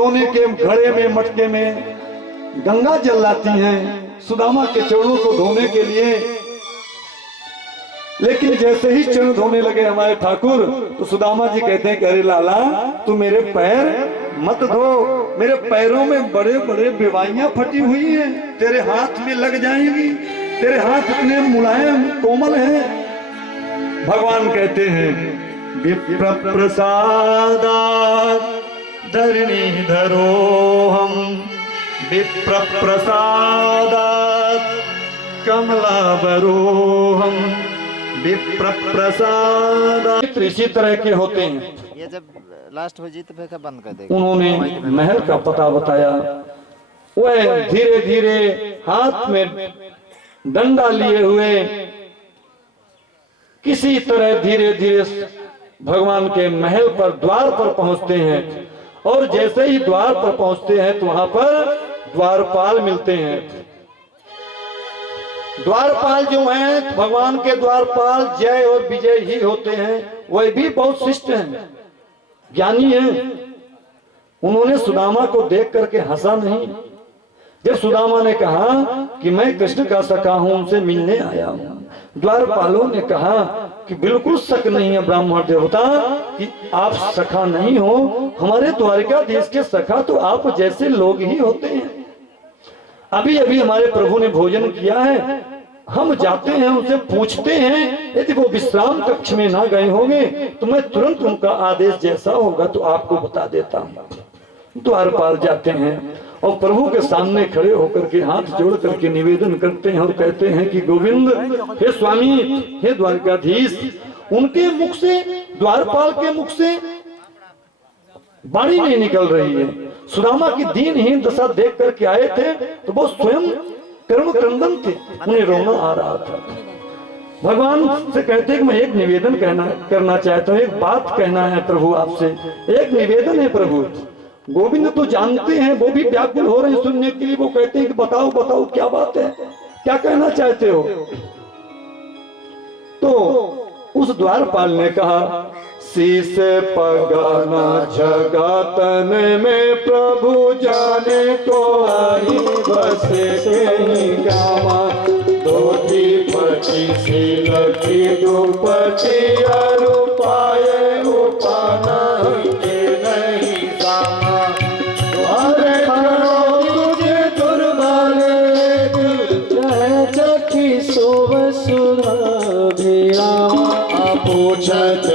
सोने के घड़े में मटके में गंगा जल लाती हैं सुदामा के चरणों को धोने के लिए। लेकिन जैसे ही चरण धोने लगे हमारे ठाकुर, तो सुदामा जी कहते हैं कि अरे लाला तू मेरे पैर मत धो, मेरे पैरों में बड़े बड़े बेवाइयां फटी हुई हैं, तेरे हाथ में लग जाएंगी, तेरे हाथ इतने मुलायम कोमल हैं। भगवान कहते हैं विप्र प्रसादात् धरणी धरो हम, विप्र प्रसादात् कमलाबरो हम, विप्र प्रसादात्। इसी तरह के होते हैं। ये जब लास्ट हो जी तो फिर बंद कर देगा। उन्होंने महल का पता बताया। वह धीरे धीरे हाथ में डंडा लिए हुए किसी तरह धीरे धीरे भगवान के महल पर द्वार पर पहुंचते हैं। और जैसे ही द्वार पर पहुंचते हैं तो वहां पर द्वारपाल मिलते हैं। द्वारपाल जो हैं भगवान के द्वारपाल जय और विजय ही होते हैं। वह भी बहुत शिष्ट हैं, ज्ञानी हैं। उन्होंने सुदामा को देख करके हंसा नहीं। जब सुदामा ने कहा कि मैं कृष्ण का सखा हूं, उनसे मिलने आया हूं, द्वारपालों ने कहा कि बिल्कुल शक नहीं है ब्राह्मण देवता कि आप सखा नहीं हो, हमारे द्वारिकाधीश के सखा तो आप जैसे लोग ही होते हैं। अभी अभी हमारे प्रभु ने भोजन किया है, हम जाते हैं उनसे पूछते हैं, यदि वो विश्राम कक्ष में ना गए होंगे तो मैं तुरंत उनका आदेश जैसा होगा तो आपको बता देता हूँ। द्वारपाल जाते हैं और प्रभु के सामने खड़े होकर के हाथ जोड़ करके निवेदन करते हैं और कहते हैं कि गोविंद, हे स्वामी, हे द्वारकाधीश। उनके मुख से, द्वारपाल के मुख से वाणी नहीं निकल रही है। सुदामा की दीनहीन दशा देख करके आए थे तो वो स्वयं कर्म क्रंदन थे, उन्हें रोना आ रहा था। भगवान से कहते हैं कि मैं एक निवेदन करना चाहता हूँ, एक बात कहना है प्रभु आपसे, एक निवेदन है प्रभु। गोविंद तो जानते हैं, वो भी व्याकुल हो रहे हैं सुनने के लिए। वो कहते हैं कि बताओ बताओ क्या बात है, क्या कहना चाहते हो। तो उस द्वारपाल ने कहा, शीश पगाना जगतन में प्रभु जाने को आई बसे कहीं गामा, धोती पची सिलकी दुपटी अरुपाय उपाना के नहीं सामा, अरे करो तुझे दुर्बल चखी सोव सुरा भेड़ा, पूछत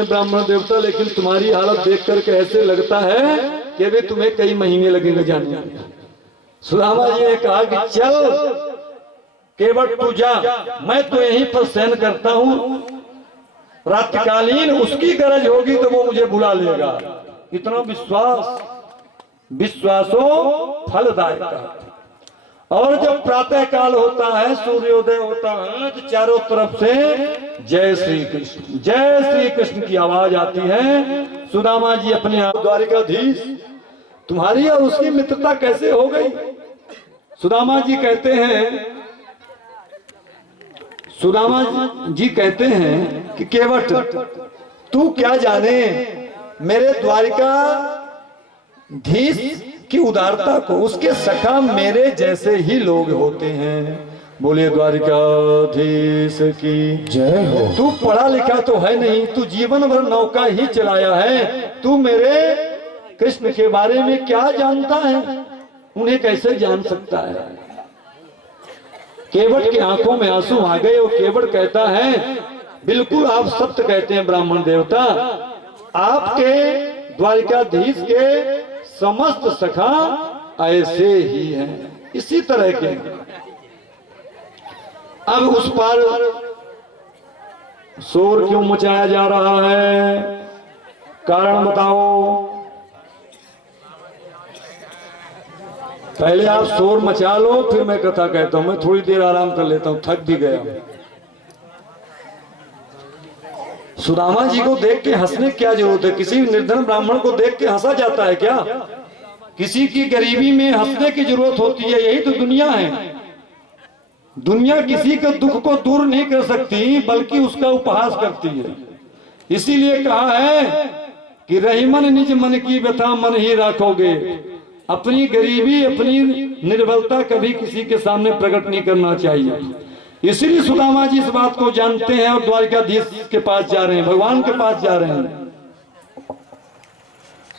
ब्राह्मण देवता, लेकिन तुम्हारी हालत देख करके ऐसे लगता है कि अभी तुम्हें कई महीने लगेंगे जाने। सुदामा जी ने कहा कि चल केवल तू जा, मैं तो यहीं पर शयन करता हूं, रात्रिकालीन उसकी गरज होगी तो वो मुझे बुला लेगा। इतना विश्वास, विश्वासो फलदायक। और जब प्रातः काल होता है, सूर्योदय होता है, तो चारों तरफ से जय श्री कृष्ण, जय श्री कृष्ण की आवाज आती है। सुदामा जी अपने आप, द्वारिकाधीश तुम्हारी और उसकी मित्रता कैसे हो गई। सुदामा जी कहते हैं, सुदामा जी कहते हैं कि केवट तू क्या जाने मेरे द्वारिकाधीश की उदारता को, उसके सखा मेरे जैसे ही लोग होते हैं। बोलिए द्वारिकाधीश की जय हो। तू पढ़ा लिखा तो है नहीं, तू जीवन भर नौका ही चलाया है, तू मेरे कृष्ण के बारे में क्या जानता है, उन्हें कैसे जान सकता है। केवट की आंखों में आंसू आ गए और केवट कहता है, बिल्कुल आप सत्य कहते हैं ब्राह्मण देवता, आपके द्वारिकाधीश के समस्त सखा ऐसे ही हैं, इसी तरह के। अब उस पर शोर क्यों मचाया जा रहा है, कारण बताओ। पहले आप शोर मचा लो, फिर मैं कथा कहता हूं। मैं थोड़ी देर आराम कर लेता हूं, थक भी गया। सुदामा जी को देख के हंसने क्या जरूरत है। किसी निर्धन ब्राह्मण को देख के हंसा जाता है क्या? किसी की गरीबी में हंसने की जरूरत होती है। यही तो दुनिया है। दुनिया किसी के दुख को दूर नहीं कर सकती, बल्कि उसका उपहास करती है। इसीलिए कहा है कि रहीमन निज मन की व्यथा मन ही राखोगे। अपनी गरीबी, अपनी निर्बलता कभी किसी के सामने प्रकट नहीं करना चाहिए। इसीलिए सुदामा जी इस बात को जानते हैं और द्वारिकाधीश के पास जा रहे हैं, भगवान के पास जा रहे हैं।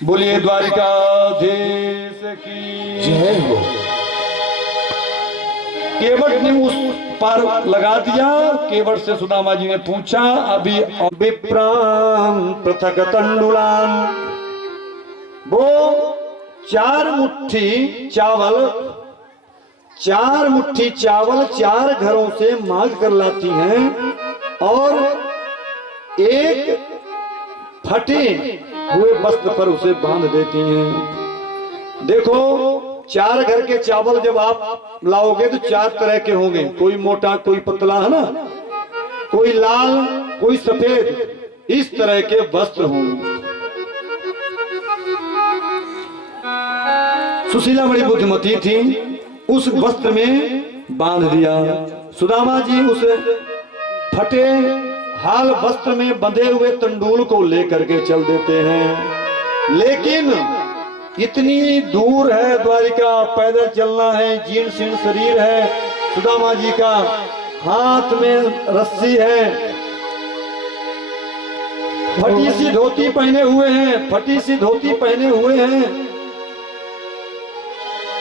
बोलिए द्वारिकाधीश की जय हो। केवट ने उस पार लगा दिया। केवट से सुदामा जी ने पूछा, अभी विप्राम पृथक तंडुलान, वो 4 मुट्ठी चावल 4 घरों से मांग कर लाती हैं और एक फटे हुए वस्त्र पर उसे बांध देती हैं। देखो 4 घर के चावल जब आप लाओगे तो 4 तरह के होंगे, कोई मोटा, कोई पतला, है ना, कोई लाल, कोई सफेद, इस तरह के वस्त्र होंगे। सुशीला बड़ी बुद्धिमती थी, उस वस्त्र में बांध दिया। सुदामा जी उस फटे हाल वस्त्र में बंधे हुए तंडूल को लेकर के चल देते हैं। लेकिन इतनी दूर है द्वारिका, पैदल चलना है, जीर्ण शीर्ण शरीर है सुदामा जी का, हाथ में रस्सी है, फटी सी धोती पहने हुए हैं,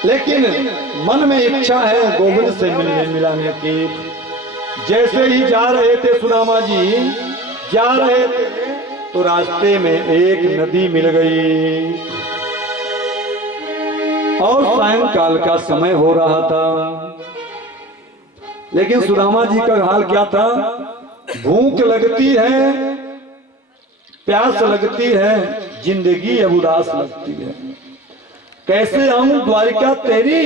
लेकिन मन में इच्छा है गोविंद से मिलने मिलाने की। जैसे ही जा रहे थे सुदामा जी, जा रहे थे तो रास्ते में एक नदी मिल गई और सायंकाल का समय हो रहा था। लेकिन सुदामा जी का हाल क्या था, भूख लगती है, प्यास लगती है, जिंदगी अब उदास लगती है। कैसे आऊं द्वारिका तेरी,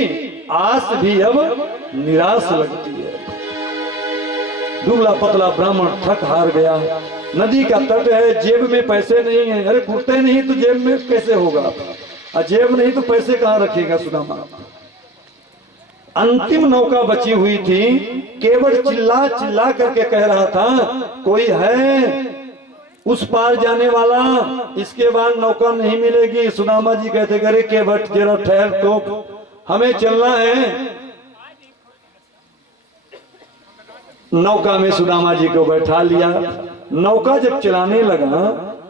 आस भी अब निराश लगती है। दुबला पतला ब्राह्मण थक हार गया, नदी का तट है, जेब में पैसे नहीं है। अरे कुर्ते नहीं तो जेब में कैसे होगा, और जेब नहीं तो पैसे कहां रखेगा सुदामा। अंतिम नौका बची हुई थी। केवट चिल्ला चिल्ला करके कह रहा था, कोई है उस पार जाने वाला, इसके बाद नौका नहीं मिलेगी। सुदामा जी कहते, अरे केवट जरा ठहर, तो हमें चलना है। नौका में सुदामा जी को बैठा लिया। नौका जब चलाने लगा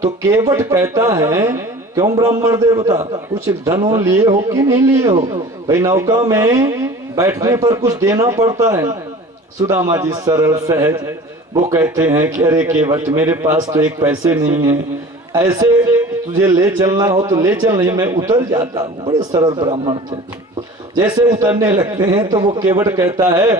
तो केवट कहता है, क्यों ब्राह्मण देवता, कुछ धनो लिए हो कि नहीं लिए हो? भाई नौका में बैठने पर कुछ देना पड़ता है। सुदामा जी सरल सहज वो कहते हैं कि अरे केवट मेरे पास तो एक पैसे नहीं है, ऐसे तुझे ले चलना हो तो ले चल, नहीं मैं उतर जाता हूँ। बड़े सरल ब्राह्मण थे। जैसे उतरने लगते हैं तो वो केवट कहता है,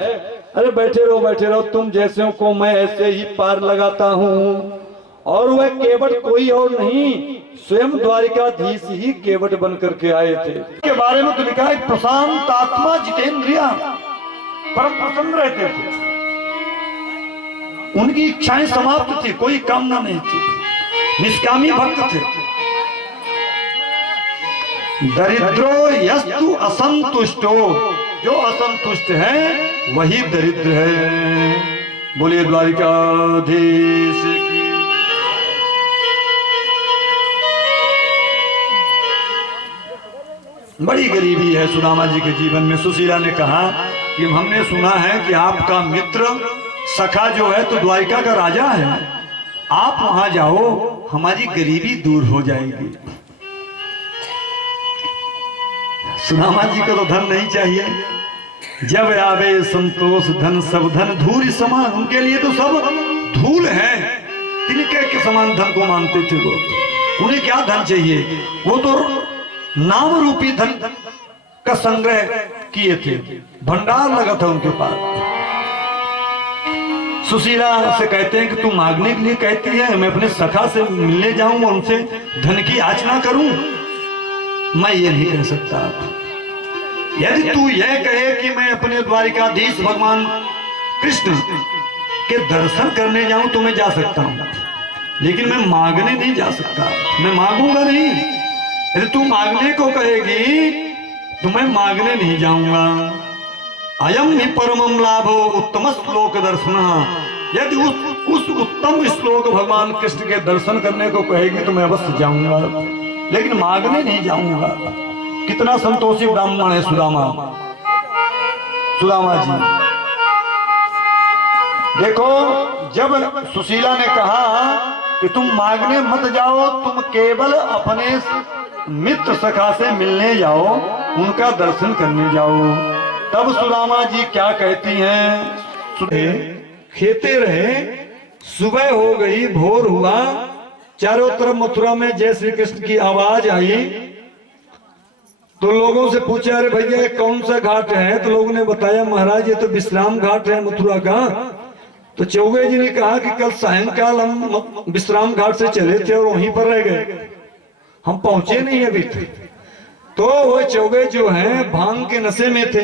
अरे बैठे रहो, तुम जैसे को मैं ऐसे ही पार लगाता हूँ। और वह केवट कोई और नहीं, स्वयं द्वारिकाधीश ही केवट बन करके आए थे। के बारे में तो लिखा है, प्रशांत आत्मा जितेंद्रिया, परम प्रसन्न रहते थे, उनकी इच्छाएं समाप्त थी, कोई कामना नहीं थी, निष्कामी भक्त थे। दरिद्रो यस्तु असंतुष्टो, जो असंतुष्ट है वही दरिद्र है। बोलिए द्वारिकाधीश की। बड़ी गरीबी है सुदामा जी के जीवन में। सुशीला ने कहा कि हमने सुना है कि आपका मित्र सखा जो है तो द्वारिका का राजा है, आप वहां जाओ, हमारी गरीबी दूर हो जाएगी। सुदामा जी को तो धन नहीं चाहिए, जब आवे संतोष धन सब धन धूल समान, उनके लिए तो सब धूल है, तिनके के समान धन को मानते थे वो। उन्हें क्या धन चाहिए, वो तो नाम रूपी धन का संग्रह किए थे, भंडार लगा था उनके पास। सुशीला से कहते हैं कि तू मांगने के लिए कहती है, मैं अपने सखा से मिलने जाऊं और उनसे धन की याचना करूं? मैं ये नहीं कह सकता। यदि तू यह कहे कि मैं अपने द्वारिकाधीश भगवान कृष्ण के दर्शन करने जाऊं तो मैं जा सकता हूं, लेकिन मैं मांगने नहीं जा सकता, मैं मांगूंगा नहीं। यदि तू मांगने को कहेगी तो मैं मांगने नहीं जाऊंगा। अयम ही परमम लाभो उत्तम श्लोक दर्शन, यदि उस उस उत्तम श्लोक भगवान कृष्ण के दर्शन करने को कहेगी तो मैं अवश्य जाऊंगा, लेकिन मांगने नहीं जाऊंगा। कितना संतोषी ब्राह्मण है सुदामा, सुदामा जी। देखो, जब सुशीला ने कहा कि तुम मांगने मत जाओ, तुम केवल अपने मित्र सखा से मिलने जाओ, उनका दर्शन करने जाओ, तब सुदामा जी क्या कहती हैं? खेते रहे, सुबह हो गई, भोर हुआ, चारों तरफ मथुरा में जय श्री कृष्ण की आवाज आई। तो लोगों से पूछा, अरे भैया ये कौन सा घाट है? तो लोगों ने बताया, महाराज ये तो विश्राम घाट है मथुरा का। तो चौबे जी ने कहा कि कल सायंकाल हम विश्राम घाट से चले थे और वहीं पर रह गए, हम पहुंचे नहीं अभी तक। तो वो चौबे जो हैं भांग के नशे में थे।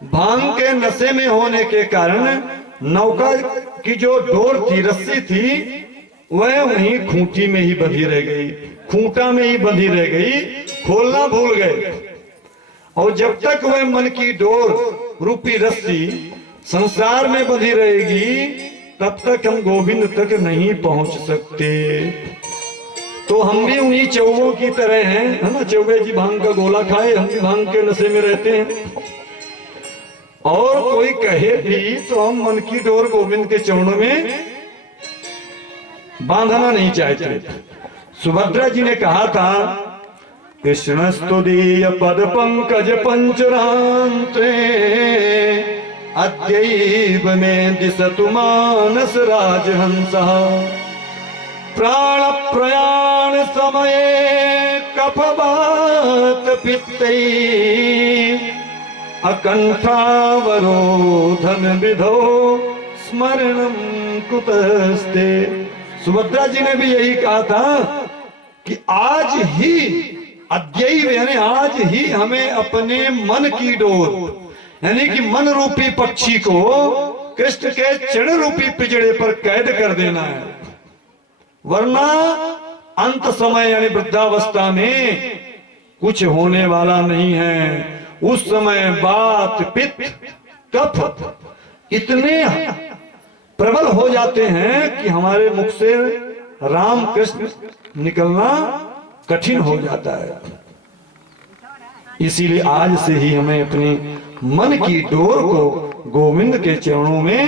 भांग के नशे में होने के कारण नौका की जो डोर थी, रस्सी थी, वह वहीं खूंटी में ही बंधी रह गई, खूंटा में ही बंधी रह गई, खोलना भूल गए। और जब तक वह मन की डोर रूपी रस्सी संसार में बंधी रहेगी, तब तक हम गोविंद तक नहीं पहुंच सकते। तो हम भी उन्हीं चौबों की तरह हैं, है ना? चौबे जी भांग का गोला खाए, हम भी भांग के नशे में रहते हैं। और कोई कहे भी तो हम मन की डोर गोविंद के चरणों में बांधना नहीं चाहते। सुभद्रा जी ने कहा था, कृष्ण स्तुदीय पद पंकज पंचरांते, अद्यैव में दिशतु मानस राजहंसः, प्राण प्रयाण समये कफवात पित्तै, अकंठावरोधन विधो स्मरणम कुतस्ते। सुभद्रा जी ने भी यही कहा था कि आज ही, अद्यैव यानी आज ही, हमें अपने मन की डोर यानी कि मन रूपी पक्षी को कृष्ण के चरण रूपी पिंजड़े पर कैद कर देना है, वरना अंत समय यानी वृद्धावस्था में कुछ होने वाला नहीं है। उस समय बात, पित्त, कफ इतने प्रबल हो जाते हैं कि हमारे मुख से राम कृष्ण निकलना कठिन हो जाता है। इसीलिए आज से ही हमें अपने मन की डोर को गोविंद के चरणों में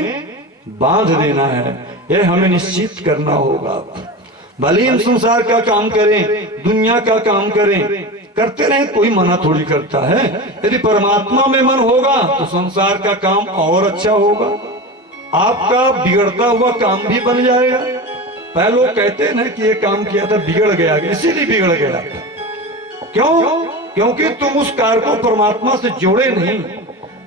बांध देना है, यह हमें निश्चित करना होगा। भले हम संसार का काम करें, दुनिया का काम करें, करते रहे, कोई मना थोड़ी करता है। यदि परमात्मा में मन होगा तो संसार का काम और अच्छा होगा, आपका बिगड़ता हुआ काम भी बन जाएगा। पहले लोग कहते हैं ना कि ये काम किया था बिगड़ गया, इसीलिए बिगड़ गया। क्यों? क्योंकि तुम उस कार्य को परमात्मा से जोड़े नहीं।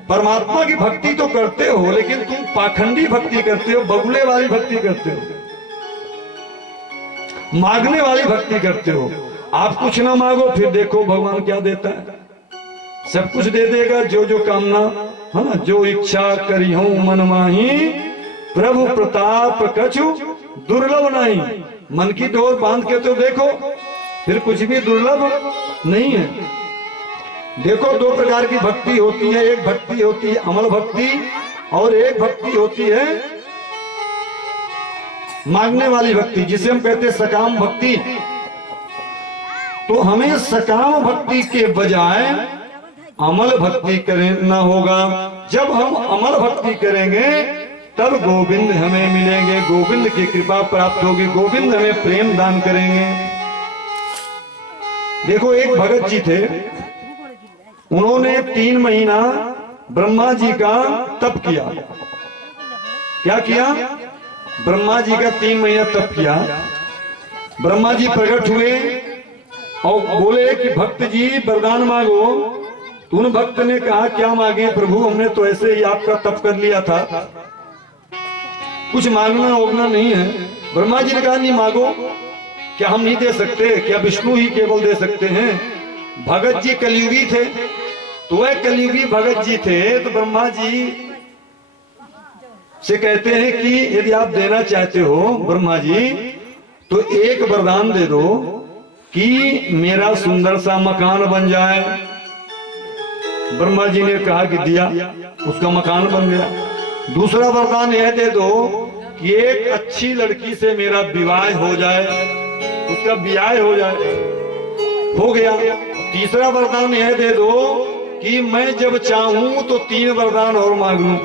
परमात्मा की भक्ति तो करते हो, लेकिन तुम पाखंडी भक्ति करते हो, बगुले वाली भक्ति करते हो, मांगने वाली भक्ति करते हो। आप कुछ ना मांगो, फिर देखो भगवान क्या देता है, सब कुछ दे देगा। जो जो कामना है ना, जो इच्छा करी हो मन माही, प्रभु प्रताप कछु दुर्लभ नहीं। मन की डोर बांध के तो देखो, फिर कुछ भी दुर्लभ नहीं है। देखो, दो प्रकार की भक्ति होती है, एक भक्ति होती है अमल भक्ति, और एक भक्ति होती है मांगने वाली भक्ति, जिसे हम कहते हैं सकाम भक्ति। तो हमें सकाम भक्ति के बजाय अमल भक्ति करना होगा। जब हम अमल भक्ति करेंगे तब गोविंद हमें मिलेंगे, गोविंद की कृपा प्राप्त होगी, गोविंद हमें प्रेम दान करेंगे। देखो, एक भगत जी थे, उन्होंने 3 महीना ब्रह्मा जी का तप किया। क्या किया? ब्रह्मा जी का 3 महीना तप किया। ब्रह्मा जी प्रकट हुए और बोले कि भक्त जी वरदान मांगो। तो उन भक्त ने कहा, क्या मांगे प्रभु, हमने तो ऐसे ही आपका तप कर लिया था, कुछ मांगना होगना नहीं है। ब्रह्मा जी ने कहा, नहीं मांगो, क्या हम नहीं दे सकते? क्या विष्णु ही केवल दे सकते हैं? भगत जी कलयुगी थे, तो वह कलयुगी भगत जी थे। तो ब्रह्मा जी से कहते हैं कि यदि आप देना चाहते हो ब्रह्मा जी, तो एक वरदान दे दो कि मेरा सुंदर सा मकान बन जाए। ब्रह्मा जी ने कहा कि दिया, उसका मकान बन गया। दूसरा वरदान यह दे दो कि एक अच्छी लड़की से मेरा विवाह हो जाए, उसका ब्याह हो जाए। हो गया। तीसरा वरदान यह दे दो कि मैं जब चाहूं तो 3 वरदान और मांग लूं।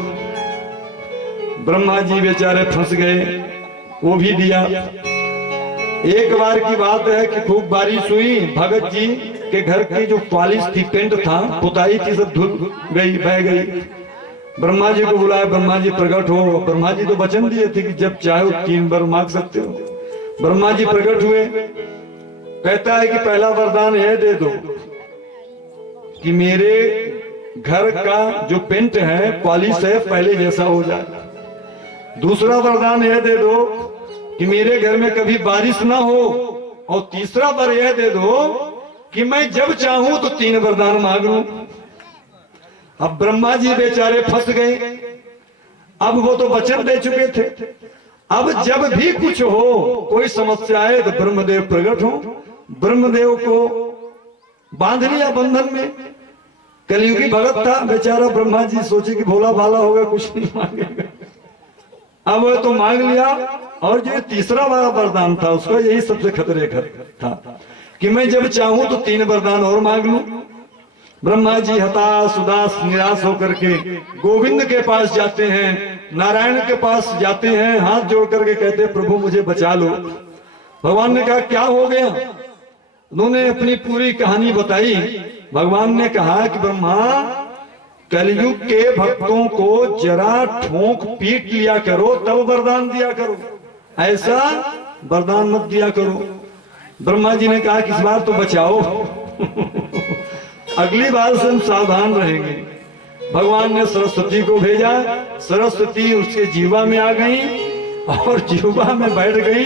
ब्रह्मा जी बेचारे फंस गए, वो भी दिया। एक बार की बात है कि खूब बारिश हुई, भगत जी के घर की जो पॉलिश थी, पेंट था, पुताई थी, सब धुल गई, बह गई। ब्रह्मा जी को बुलाया, ब्रह्मा जी प्रकट हो। ब्रह्मा जी तो वचन दिए थे कि जब चाहो 3 बार मांग सकते हो। ब्रह्मा जी प्रकट हुए, कहता है कि पहला वरदान यह दे दो कि मेरे घर का जो पेंट है, पॉलिश है, पहले जैसा हो जाए। दूसरा वरदान यह दे दो कि मेरे घर में कभी बारिश ना हो। और तीसरा वर यह दे दो कि मैं जब चाहूं तो 3 वरदान मांग लूं। अब ब्रह्मा जी बेचारे फंस गए। अब वो तो वचन दे चुके थे। अब जब भी कुछ हो, कोई समस्या आए तो ब्रह्मदेव प्रकट हो। ब्रह्मदेव को बांध लिया बंधन में। कलयुगी भगत था बेचारा, ब्रह्मा जी सोचे कि भोला भाला होगा, कुछ नहीं मांगेगा। अब वो तो मांग लिया। और जो तीसरा वाला वरदान था, उसका यही सबसे खतरे था कि मैं जब चाहूं तो 3 वरदान और मांग लूं। ब्रह्मा जी हताश उदास निराश होकर के गोविंद के पास जाते हैं, नारायण के पास जाते हैं, हाथ जोड़ करके कहते हैं प्रभु मुझे बचा लो। भगवान ने कहा क्या हो गया? उन्होंने अपनी पूरी कहानी बताई। भगवान ने कहा कि ब्रह्मा, कलयुग के भक्तों को जरा ठोक पीट लिया करो, तब वरदान दिया करो, ऐसा वरदान मत दिया करो। ब्रह्मा जी ने कहा कि इस बार तो बचाओ, अगली बार से हम सावधान रहेंगे। भगवान ने सरस्वती को भेजा। सरस्वती उसके जीवा में आ गई और जीवा में बैठ गई।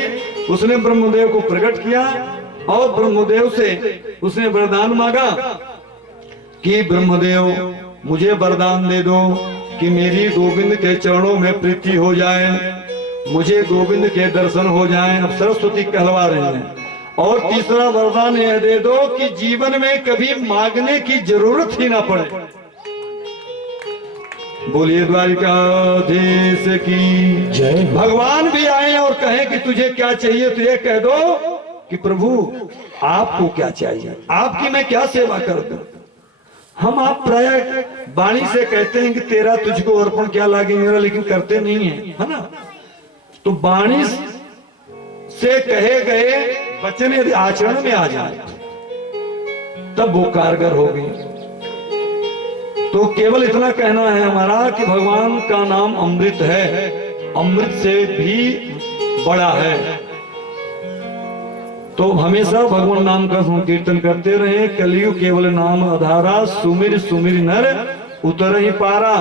उसने ब्रह्मदेव को प्रकट किया और ब्रह्मदेव से उसने वरदान मांगा कि ब्रह्मदेव मुझे वरदान दे दो कि मेरी गोविंद के चरणों में प्रीति हो जाए, मुझे गोविंद के दर्शन हो जाएं। अब सरस्वती कहलवा रही हैं। और तीसरा वरदान यह दे दो कि जीवन में कभी मांगने की जरूरत ही ना पड़े। बोलिए द्वारिकाधीश की जय। भगवान भी आए और कहें कि तुझे क्या चाहिए, तो ये कह दो कि प्रभु आपको क्या चाहिए, आपकी मैं क्या सेवा कर दूं। हम आप प्राय वाणी से कहते हैं कि तेरा तुझको अर्पण क्या लागे मेरा, लेकिन करते नहीं है ना। तो वाणी से कहे गए वचन यदि आचरण में आ जाए तब वो कारगर होगी। तो केवल इतना कहना है हमारा कि भगवान का नाम अमृत है, अमृत से भी बड़ा है। तो हमेशा भगवान नाम का संकीर्तन करते रहे। कलयुग केवल नाम आधारा, सुमिर सुमिर नर उतर ही पारा।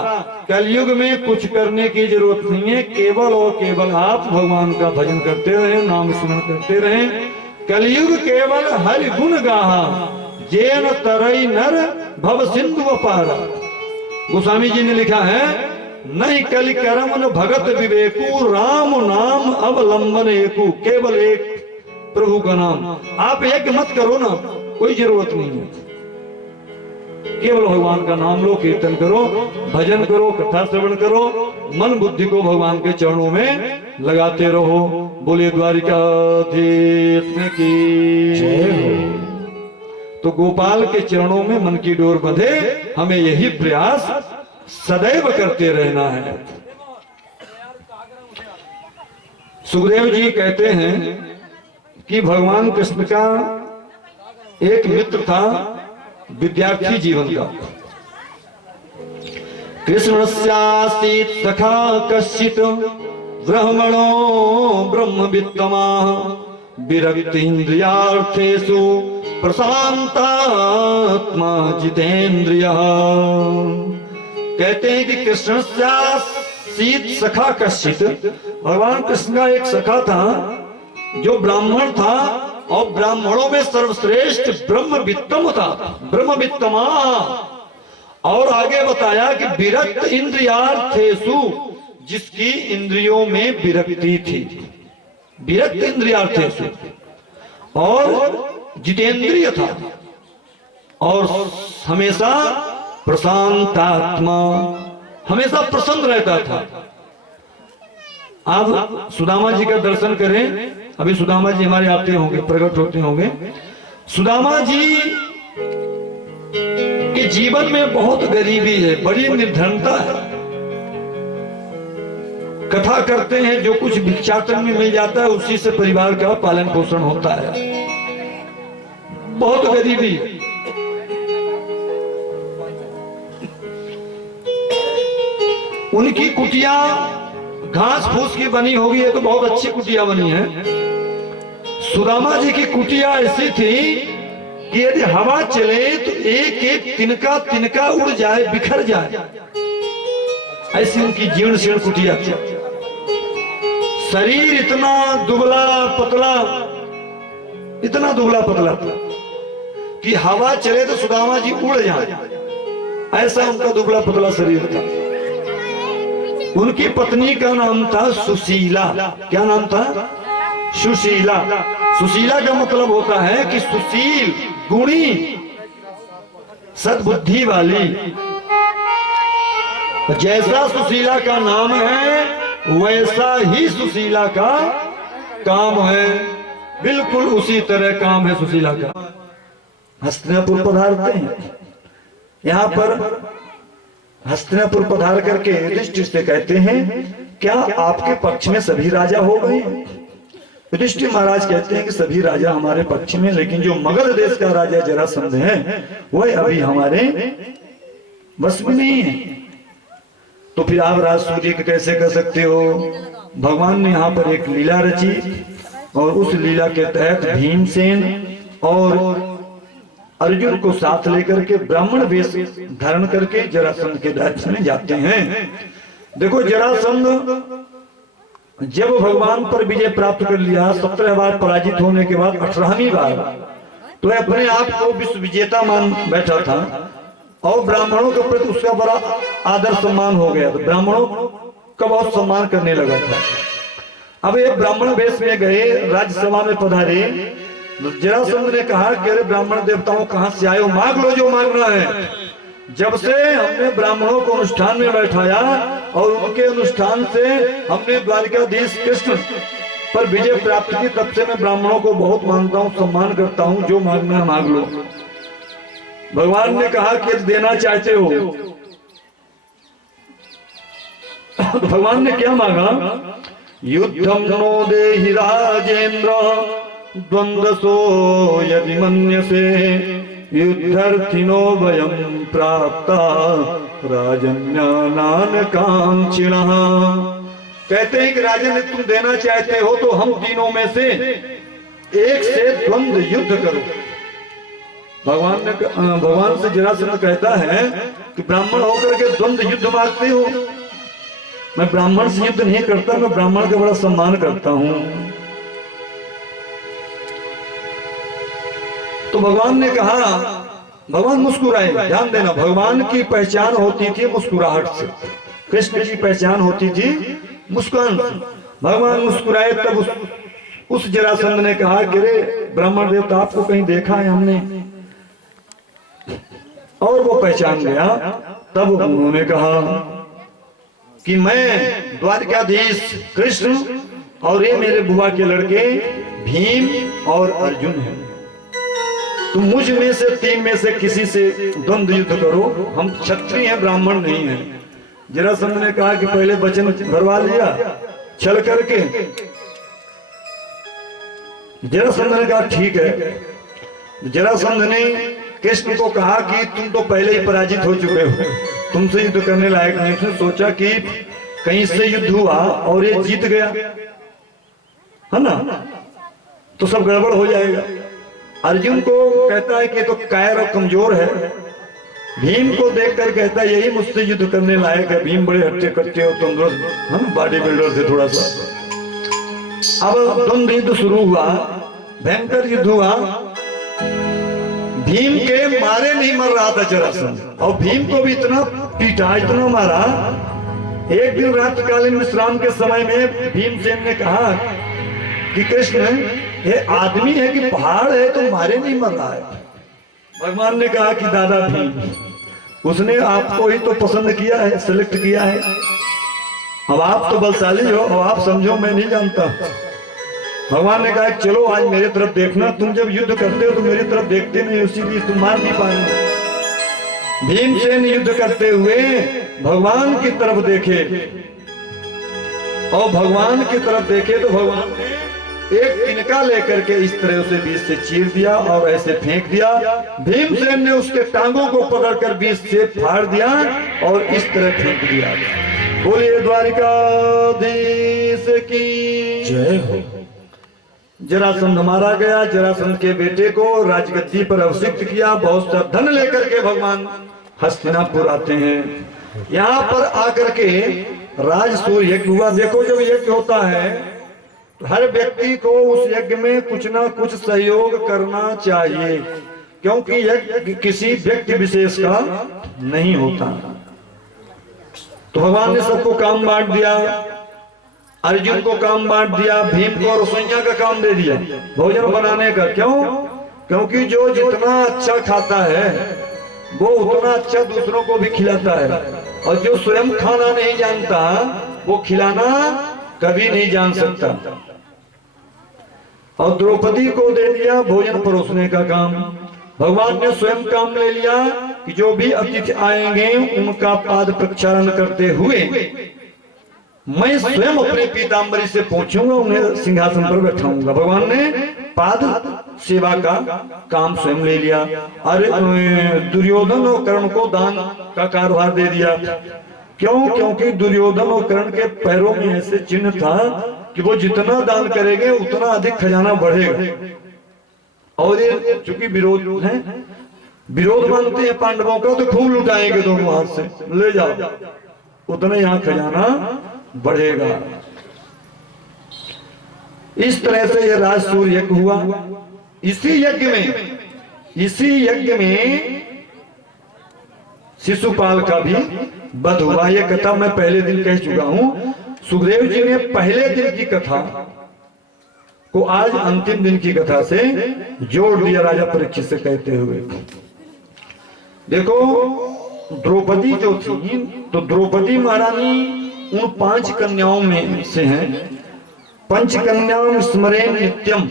कलयुग में कुछ करने की जरूरत नहीं है, केवल और केवल आप भगवान का भजन करते रहे, नाम स्मरण करते रहे। कलयुग केवल हरि गुण गाहा, जेन तरई नर भव सिंधु अपारा। गोस्वामी जी ने लिखा है, नहीं कलि करम न भगत विवेकु, राम नाम अवलंबन एकु। केवल एक प्रभु का नाम, आप एक मत करो ना, कोई जरूरत नहीं है। केवल भगवान का नाम लो, कीर्तन करो, भजन करो, कथा श्रवण करो, मन बुद्धि को भगवान के चरणों में लगाते रहो। बोलिए द्वारिकाधीश की जय हो। तो गोपाल के चरणों में मन की डोर बंधे, हमें यही प्रयास सदैव करते रहना है। सुखदेव जी कहते हैं कि भगवान कृष्ण का एक मित्र था विद्यार्थी जीवन का। कृष्णस्यासीत् सखा कश्चित् ब्रह्मणो ब्रह्मवित्तमा, विरक्तीन्द्रियार्थेषु प्रशांतात्मा जितेन्द्रियः। कहते हैं कि कृष्णस्यासीत् सखा कश्चित्, भगवान कृष्ण का एक सखा था जो ब्राह्मण था, और ब्राह्मणों में सर्वश्रेष्ठ ब्रह्मवित्तम था, ब्रह्मवित्तमा। और आगे बताया कि विरक्त इंद्रियार्थेषु, जिसकी इंद्रियों में विरक्ति थी, विरक्त इंद्रियार्थेषु, और जितेंद्रिय था, और हमेशा प्रशांतात्मा, हमेशा प्रसन्न रहता था। आप सुदामा जी का दर्शन करें। अभी सुदामा जी हमारे आते होंगे, प्रकट होते होंगे। सुदामा जी के जीवन में बहुत गरीबी है, बड़ी निर्धनता है। कथा करते हैं जो कुछ भिक्षाटन में मिल जाता है उसी से परिवार का पालन पोषण होता है। बहुत गरीबी। उनकी कुटिया घास फूस की बनी होगी, ये तो बहुत अच्छी कुटिया बनी है। सुदामा जी की कुटिया ऐसी थी कि यदि हवा चले तो एक एक तिनका तिनका उड़ जाए, बिखर जाए, ऐसी उनकी जीर्ण शीर्ण कुटिया थी। शरीर इतना दुबला पतला, इतना दुबला पतला था कि हवा चले तो सुदामा जी उड़ जाए, ऐसा उनका दुबला पतला शरीर था। उनकी पत्नी का नाम था सुशीला। क्या नाम था? सुशीला। सुशीला का मतलब होता है कि सुशील, गुणी, सद्बुद्धि वाली। जैसा सुशीला का नाम है वैसा ही सुशीला का काम है, बिल्कुल उसी तरह काम है सुशीला का। हस्तिनापुर पधारते हैं। यहाँ पर हस्तिनापुर पधार करके युधिष्ठिर से कहते हैं, क्या आपके पक्ष में सभी राजा हो गए? युधिष्ठिर महाराज कहते हैं कि सभी राजा हमारे पक्ष में, लेकिन जो मगध देश का राजा जरासंध है वह अभी हमारे बस में नहीं है। तो फिर आप राज सूर्य कैसे कर सकते हो? भगवान ने यहाँ पर एक लीला रची और उस लीला के तहत भीमसेन और अर्जुन को साथ लेकर के ब्राह्मण वेश धारण करके जरासंध के राज्य में जाते हैं। देखो, जरासंध जब भगवान पर विजय प्राप्त कर लिया, 17 बार पराजित होने के बाद 18वीं बार तो अपने आप को विश्व विजेता मान बैठा था और ब्राह्मणों के प्रति उसका बड़ा आदर सम्मान हो गया। तो ब्राह्मणों का बहुत सम्मान करने लगा था। अब ये ब्राह्मण वेश में गए, राज्यसभा में पधारे। जरासंध ने कहा कि अरे ब्राह्मण देवताओं कहां से आए हो, मांग लो जो मांगना है। जब से हमने ब्राह्मणों को अनुष्ठान में बैठाया और उनके अनुष्ठान से हमने द्वारिकाधीश कृष्ण पर विजय प्राप्त की, तब से मैं ब्राह्मणों को बहुत मानता हूँ, सम्मान करता हूँ, जो मांगना है मांग लो। भगवान ने कहा कि देना चाहते हो। भगवान ने क्या मांगा? युद्धम नो देहि राजेंद्र द्वंद्वसो यदि मन्यसे युद्धर्थिनो वयं प्राप्ता राजन्यानान कांक्षिणः। कहते हैं कि राजन तुम देना चाहते हो तो हम तीनों में से एक से द्वंद्व युद्ध करो। भगवान से जरासंध कहता है कि ब्राह्मण होकर के द्वंद्व युद्ध मांगते हो। मैं ब्राह्मण से युद्ध नहीं करता, मैं ब्राह्मण का बड़ा सम्मान करता हूं। तो भगवान ने कहा, भगवान मुस्कुराए। ध्यान देना, भगवान की पहचान होती थी मुस्कुराहट से, कृष्ण की पहचान होती थी मुस्कान से। भगवान मुस्कुराए तब उस जरासंध ने कहा कि रे ब्राह्मण देवता, आपको कहीं देखा है हमने? और वो पहचान गया। तब उन्होंने कहा कि मैं द्वारिकाधीश कृष्ण और ये मेरे बुआ के लड़के भीम और अर्जुन हैं। तुम मुझ में से तीन में से किसी से द्वंद्व युद्ध करो, हम क्षत्रिय हैं, ब्राह्मण नहीं हैं। जरासंध ने कहा कि पहले वचन भरवा लिया छल करके। जरासंध ने कहा ठीक है। जरासंध ने कृष्ण को कहा कि तुम तो पहले ही पराजित हो चुके हो, तुमसे युद्ध करने लायक नहीं। उसने सोचा कि कहीं से युद्ध हुआ और ये जीत गया है ना, तो सब गड़बड़ हो जाएगा। अर्जुन को कहता है कि तो कायर और कमजोर है। भीम को देखकर कहता है यही मुझसे युद्ध करने लायक है। भीम बड़े हट्टे कट्टे और तंदुरुस्त बॉडी बिल्डर थे थोड़ा सा। अब द्वंद्व युद्ध शुरू हुआ, भयंकर युद्ध हुआ। भीम के मारे नहीं मर रहा था जरासंध, और भीम को भी इतना पीटा, इतना मारा। एक दिन रात्रिकालीन विश्राम के समय में भीमसेन ने कहा कि कृष्ण ये आदमी है कि पहाड़ है, तो मारे नहीं मर रहा है। भगवान ने कहा कि दादा भीम, उसने आपको ही तो पसंद किया है, सेलेक्ट किया है, इसलिए आपको मार नहीं रहा है। भगवान ने कहा कि दादा भीम, उसने आपको ही तो पसंद किया है, सेलेक्ट किया है, इसलिए आपको मार नहीं रहा है। अब आप तो बलशाली हो, अब आप समझो, मैं नहीं जानता। भगवान ने कहा चलो आज मेरे तरफ देखना, तुम जब युद्ध करते हो तो मेरी तरफ देखते नहीं, उसीलिए तुम मार नहीं पाए। भीमसेन युद्ध करते हुए भगवान की तरफ देखे, और भगवान की तरफ देखे तो भगवान ने एक तिनका लेकर के इस तरह उसे बीच से चीर दिया और ऐसे फेंक दिया। भीमसेन ने उसके टांगों को पकड़कर बीच से फाड़ दिया और इस तरह फेंक दिया। बोलिए द्वारिकाधीश की जय हो। जरासंध मारा गया। जरासंध के बेटे को राजगद्दी पर अभिषिक्त किया। बहुत सा धन लेकर के भगवान हस्तिनापुर आते हैं। यहाँ पर आकर के राजसूय यज्ञ हुआ। देखो जब यज्ञ होता है तो हर व्यक्ति को उस यज्ञ में कुछ ना कुछ सहयोग करना चाहिए, क्योंकि यज्ञ किसी व्यक्ति विशेष का नहीं होता। तो भगवान ने सबको काम बांट दिया। अर्जुन को काम बांट दिया, भीम को रसोइया का काम दे दिया, भोजन बनाने का। क्यों? क्योंकि जो जितना अच्छा खाता है वो उतना अच्छा दूसरों को भी खिलाता है, और जो स्वयं खाना नहीं जानता वो खिलाना कभी नहीं जान सकता। और द्रौपदी को दे दिया भोजन परोसने का काम। भगवान ने स्वयं काम ले लिया कि जो भी अतिथि आएंगे उनका पाद प्रक्षालन करते हुए मैं स्वयं अपने पीताम्बरी से पहुंचूंगा, उन्हें सिंहासन पर बैठाऊंगा। भगवान ने पाद सेवा का काम स्वयं ले लिया। और दुर्योधन और कर्ण को दान का कार्यभार दे दिया। क्यों? क्योंकि दुर्योधन और कर्ण के पैरों में ऐसे चिन्ह था कि वो जितना दान करेंगे उतना अधिक खजाना बढ़ेगा। और ये चूंकि विरोध है, विरोध मानते हैं पांडवों का, तो खूब लुटाएंगे दोनों हाथ से, ले जाओ, उतना यहाँ खजाना बढ़ेगा। इस तरह से यह राजसूय यज्ञ हुआ। इसी यज्ञ में शिशुपाल का भी वध हुआ। यह कथा मैं पहले दिन कह चुका हूं। सुखदेव जी ने पहले दिन की कथा को आज अंतिम दिन की कथा से जोड़ दिया, राजा परीक्षित से कहते हुए। देखो द्रौपदी जो थी, तो द्रौपदी महारानी उन 5 कन्याओं में से हैं। पंचकन्याओं स्मरेण नित्यम,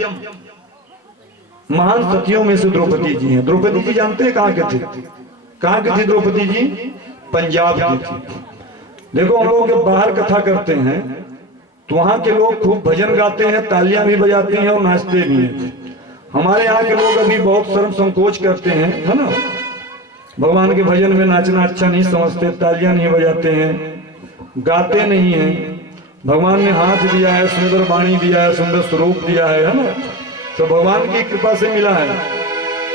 महान सतियों में से द्रौपदी जी हैं। द्रौपदी जी जानते हैं कहाँ के थे? कहाँ की थी द्रौपदी जी? पंजाब की थी। देखो हम लोग जब बाहर कथा करते हैं तो वहां के लोग खूब भजन गाते हैं, तालियां भी बजाते हैं और नाचते भी हैं। हमारे यहाँ के लोग अभी बहुत शर्म संकोच करते हैं, है ना, भगवान के भजन में नाचना अच्छा नहीं समझते, तालियां नहीं बजाते हैं, गाते नहीं हैं। भगवान ने हाथ दिया है, सुंदर वाणी दिया है, सुंदर स्वरूप दिया है ना, तो भगवान की कृपा से मिला है।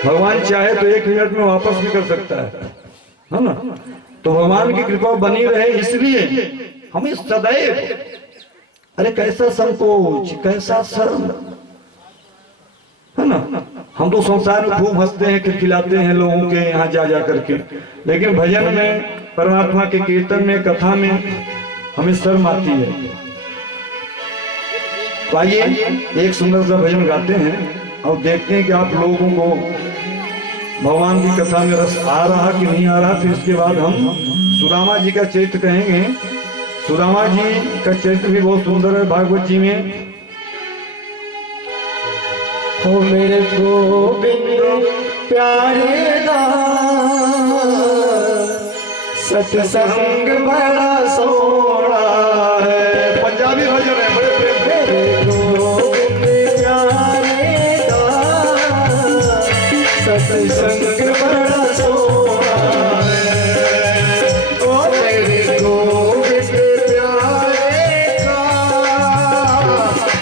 भगवान चाहे तो 1 मिनट में वापस भी कर सकता है ना। तो भगवान की कृपा बनी रहे इसलिए हमें सदैव, अरे कैसा संकोच, कैसा शर्म, है ना। हम तो संसार में खूब हंसते हैं, खिलखिलाते हैं लोगों के यहाँ जा जा करके, लेकिन भजन में, परमात्मा के कीर्तन में, कथा में हमें शर्म आती है। तो आइए एक सुंदर सा भजन गाते हैं और देखते हैं कि आप लोगों को भगवान की कथा में रस आ रहा कि नहीं आ रहा। फिर इसके बाद हम सुदामा जी का चरित्र कहेंगे। सुदामा जी का चरित्र भी बहुत सुंदर है भागवत जी में। हो मेरे गोविंद प्यारे सत्संग बड़ा सोना है। पंजाबी भजन है, बड़े प्रेम मेरे गोविंद प्यारे सत्संग बड़ा सोना है। ओ मेरे गोविंद प्यारे का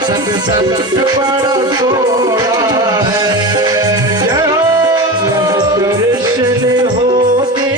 सत्संग बड़ा सोना है। दर्शन होते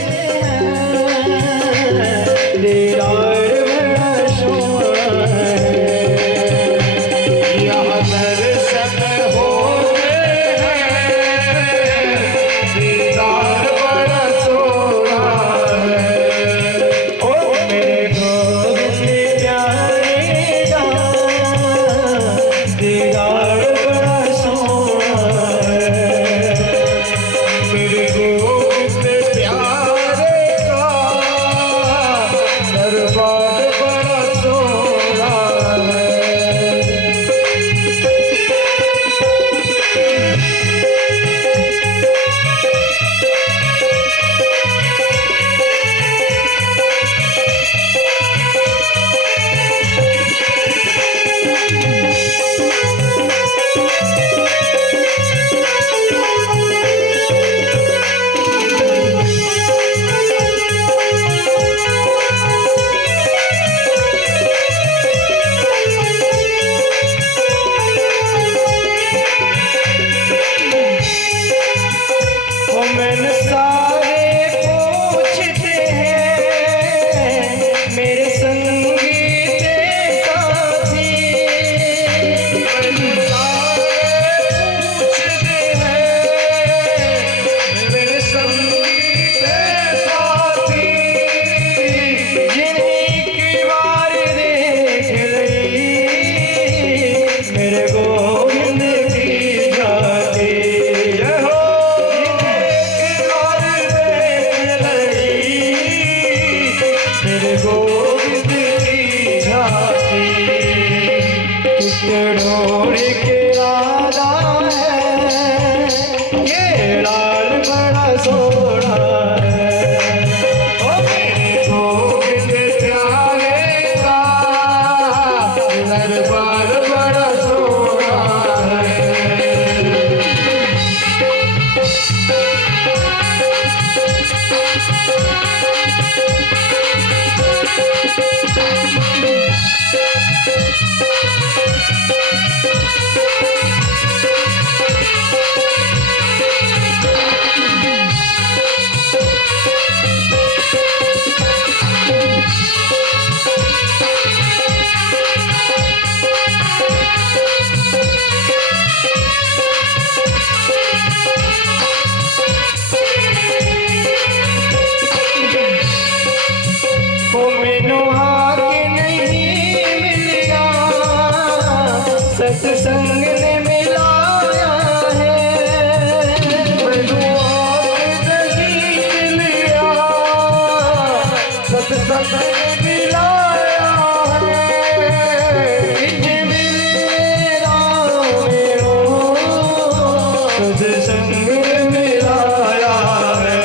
सत्संग मिलाया है।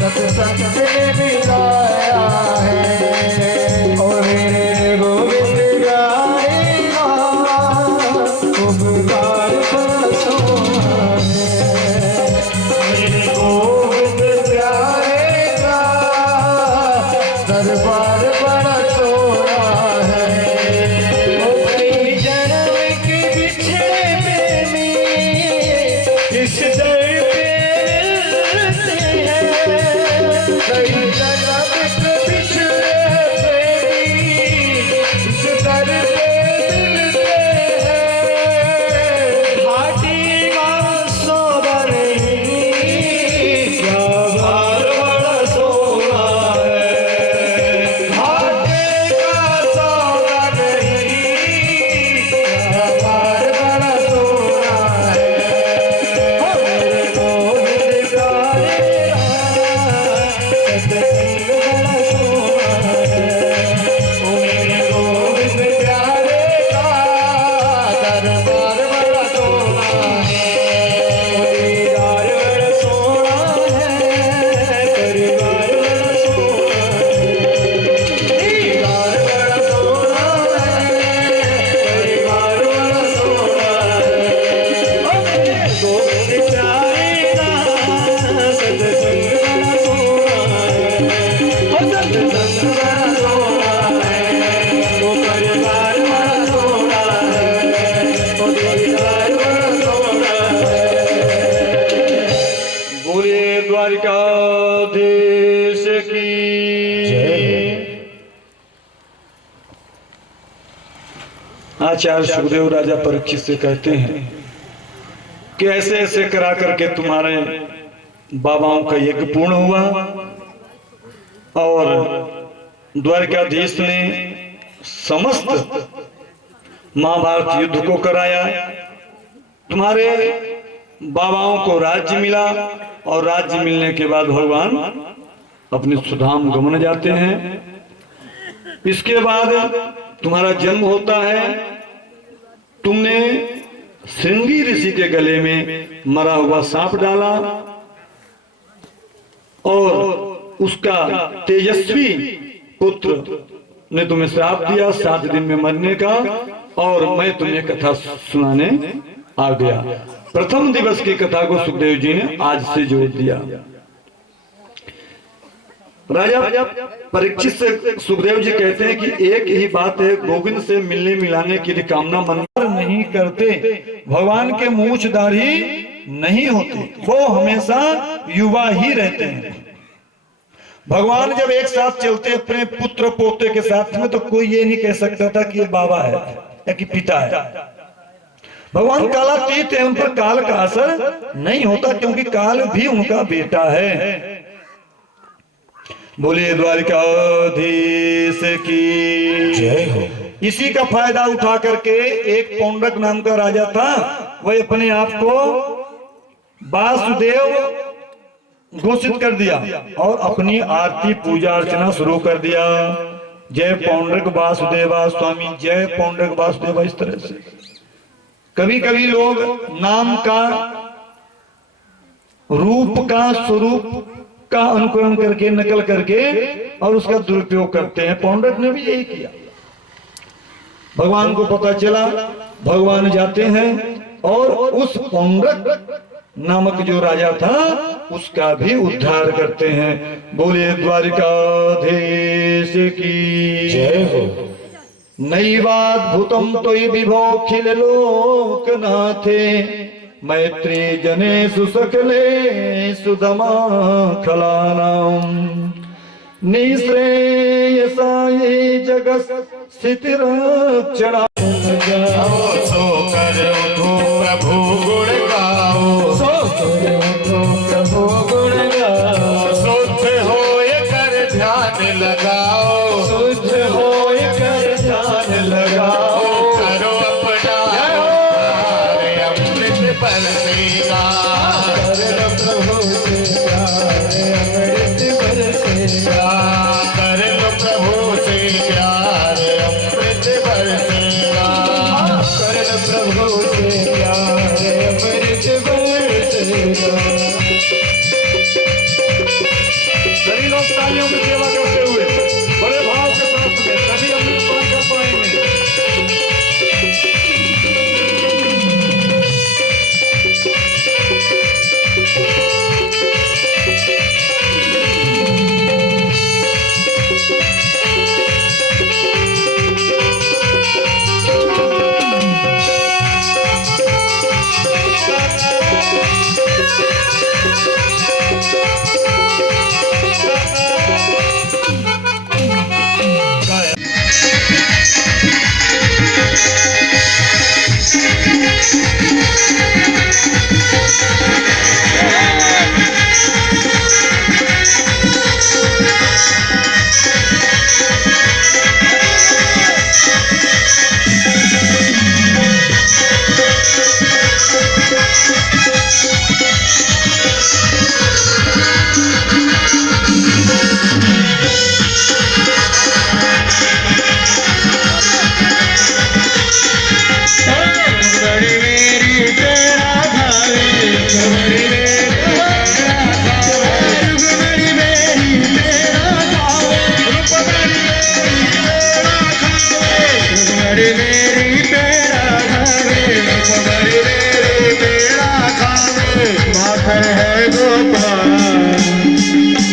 सत्संग मिलाया है। और मेरे गोविंद गाएगा उपकार बरसोना है। मेरे गोविंद प्यारे का दरबार बड़ा सोना है। ओ कई जन्म के बिछड़े प्रेमी इस दर पे मिलते हैं। कई जन्म के बिछड़े प्रेमी इस दर पे मिलते हैं। घाटी का सौदा नहीं क्या बार बड़ा सोना है। घाटे का सौदा नहीं क्या बार बड़ा सोना है। मेरे गोविंद गाएगा सत्संग बड़ा सोना है। ओ मेरे गोविंद प्यारे का दरबार बड़ा सोना है। ओ दीदार बड़ा सोना है। दरबार बड़ा सोना है। दीदार बड़ा सोना है। दरबार बड़ा सोना है। ओ मेरे गोविंद प्यारे का सत्संग बड़ा सोना है। ओ सत्संग बड़ा सोना है। ओ परिवार बड़ा सोना है। ओ दीदार बड़ा सोना है। बोलिए द्वारिकाधीश की आचार्य सुखदेव राजा परीक्षित से कहते हैं कि ऐसे ऐसे करा करके तुम्हारे बाबाओं का यज्ञ पूर्ण हुआ और द्वारिकाधीश ने समस्त महाभारत युद्ध को कराया। तुम्हारे बाबाओं को राज्य मिला और राज्य मिलने के बाद भगवान अपने सुधाम गमन जाते हैं। इसके बाद तुम्हारा जन्म होता है। तुमने श्रृंगी ऋषि के गले में मरा हुआ सांप डाला और उसका तेजस्वी पुत्र ने तुम्हें श्राप दिया 7 दिन में मरने का। और मैं तुम्हें कथा सुनाने आ गया। प्रथम दिवस की कथा को सुखदेव जी ने आज से जोड़ दिया। राजा परीक्षित से सुखदेव जी कहते हैं कि एक ही बात है, गोविंद से मिलने मिलाने की कामना मन नहीं करते। भगवान के मूछधारी नहीं होते, वो हमेशा युवा ही रहते हैं। भगवान जब एक साथ चलते अपने पुत्र पोते के साथ में तो कोई ये नहीं कह सकता था कि ये बाबा है या कि पिता है। भगवान कालातीत है, उन पर काल का असर नहीं होता क्योंकि काल भी उनका बेटा है। बोलिए द्वारिकाधीश की जय हो। इसी का फायदा उठा करके एक पौंड्रक नाम का राजा था, वह अपने आप को वासुदेव घोषित कर दिया और अपनी आरती पूजा अर्चना शुरू कर दिया। जय पौंड्रक वासुदेवा स्वामी, जय पौंड्रक वासुदेवा। इस तरह से कभी कभी लोग नाम का, रूप का, स्वरूप का अनुकरण करके, नकल करके और उसका दुरुपयोग करते हैं। पौंड्रक ने भी यही किया। भगवान को पता चला, भगवान जाते हैं और उस पौंड्रक नामक जो राजा था उसका भी उद्धार करते हैं। बोलिए द्वारिकाधीश की जय हो। नैवाद्भुतम त्वयि विभोखिल लोकनाथे, मैत्री जनेषु सकलेषु दमाखलानां, निःश्रेयसाय जगत्स्थितिरक्षणा। सो कर उठो प्रभु गुण गाओ, सो कर उठो प्रभु गुण गाओ, शुद्ध होय कर ध्यान लगाओ, शुद्ध होय कर ध्यान लगाओ। करो अपना अमृत बरसेगा, कर प्रभु से प्यार अमृत बरसेगा, कर लो प्रभु से प्यार अमृत बरसेगा करण प्रभु से प्यार अमृत बरसेगा। सभी लोग तालियों की सेवा करते हुए बड़े भाव के साथ में सभी अमृत पान कर पाएंगे।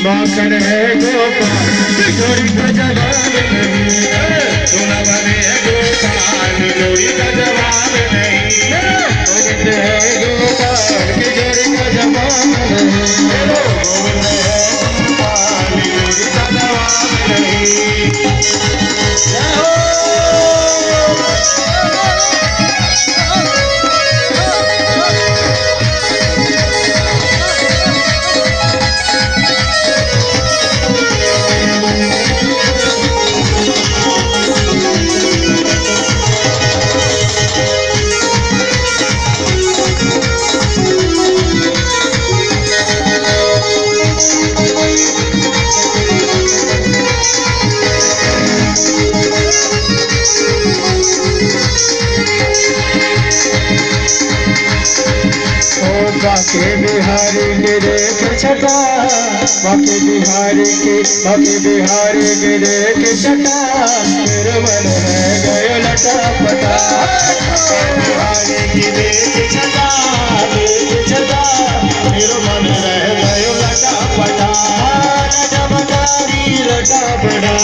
माखन है गोपाल जोड़ी का जवाब नहीं सुना बने है गोपाल जोड़ी का जवाब नहीं गोविंद है गोपाल की जोड़ी का जवाब नहीं गोविंद है गोपाल जोड़ी का जवाब नहीं। बाके बिहारी गिरे के छटा बाके बिहारी गिरे के छटा मेरे मन है गयो लटा पटा बिहारी गिरे के छटा मेरे मन रह गयो लटा पटा लटा पटारी लटा पटा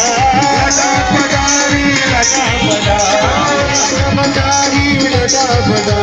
लटा पटारी लटा पटा लटा पटारी लटा पटा।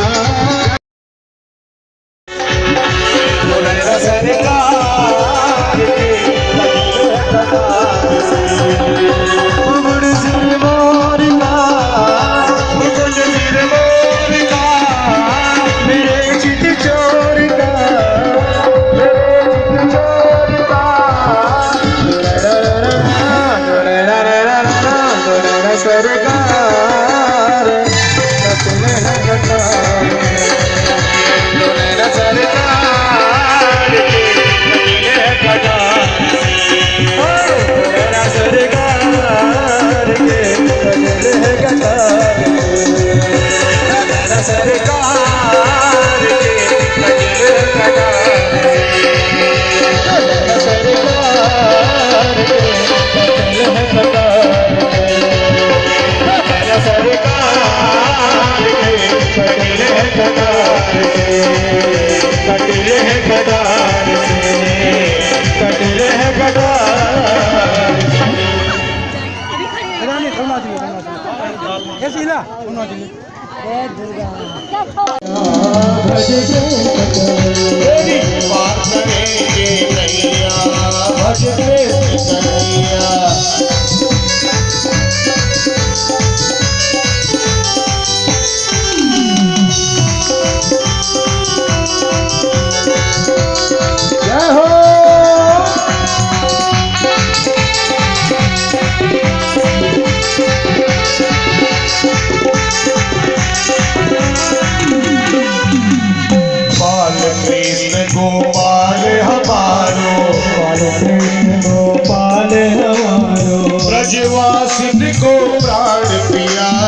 गोपाल हमारो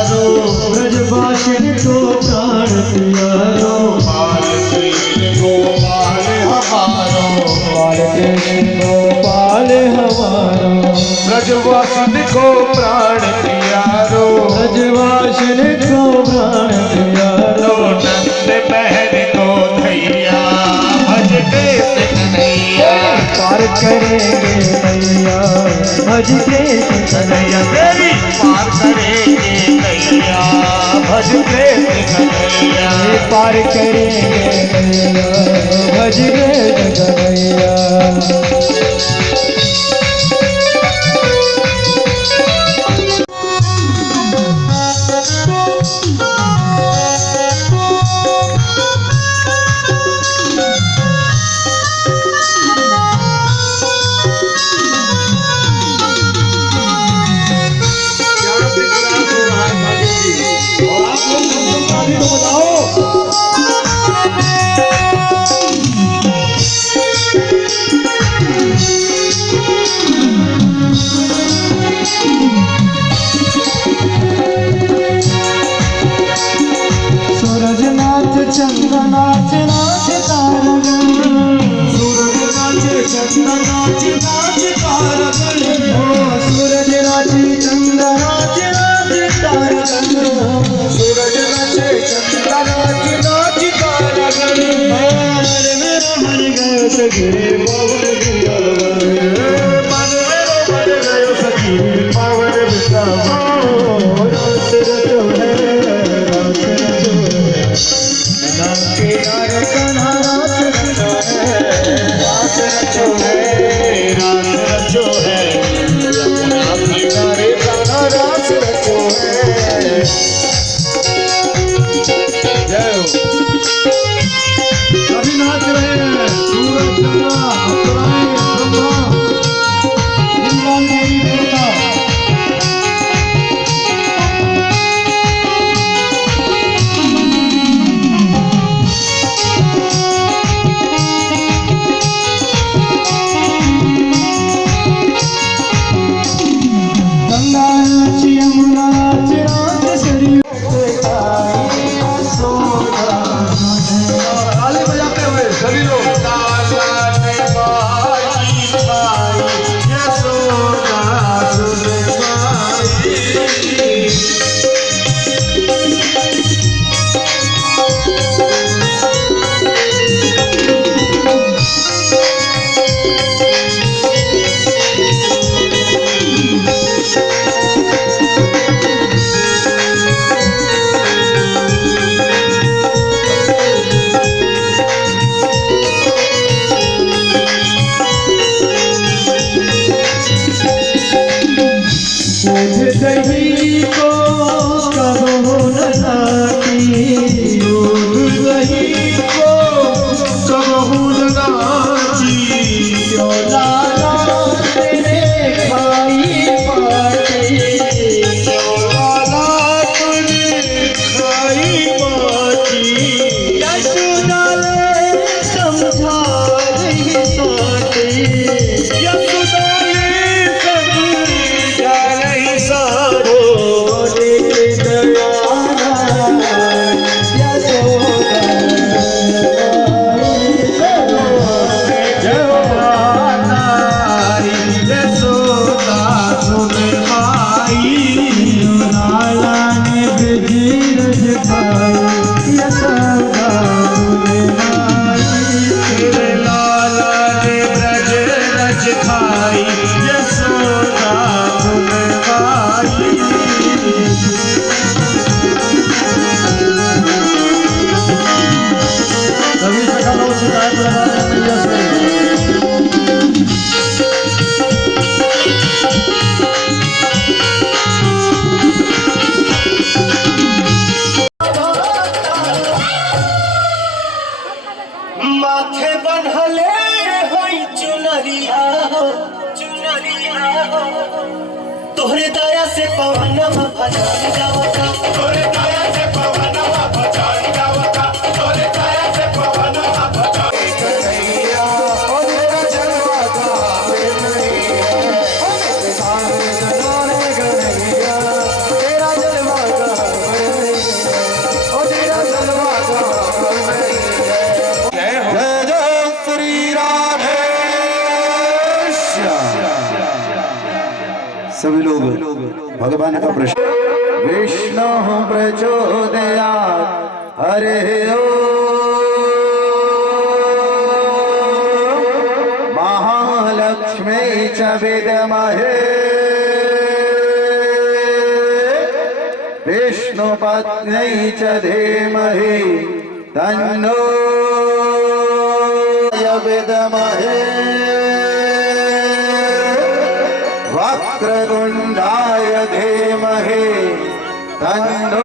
प्यारो ब्रजवासिन को प्राण प्यारो बाल कृष्ण गोपाल हमारो बाल कृष्ण गोपाल हमारो ब्रजवासिन को प्राण प्यारो ब्रजवासिन को प्राण प्यारो नंद बहन को धैया भज कृष्ण कन्हैया पार करेंगे मैया भज कृष्ण कन्हैया तेरी पार करेंगे कन्हैया भज कृष्ण कन्हैया पार करेंगे मैया भज कृष्ण कन्हैया सभी लोग भगवान का प्रश्न। विष्णु प्रचोदयात् हरे ओ महालक्ष्मी च विद्महे विष्णुपत्न्यै च धीमहि तन्नो विद्महे वक्रतुण्डाय धीमहि तन्नो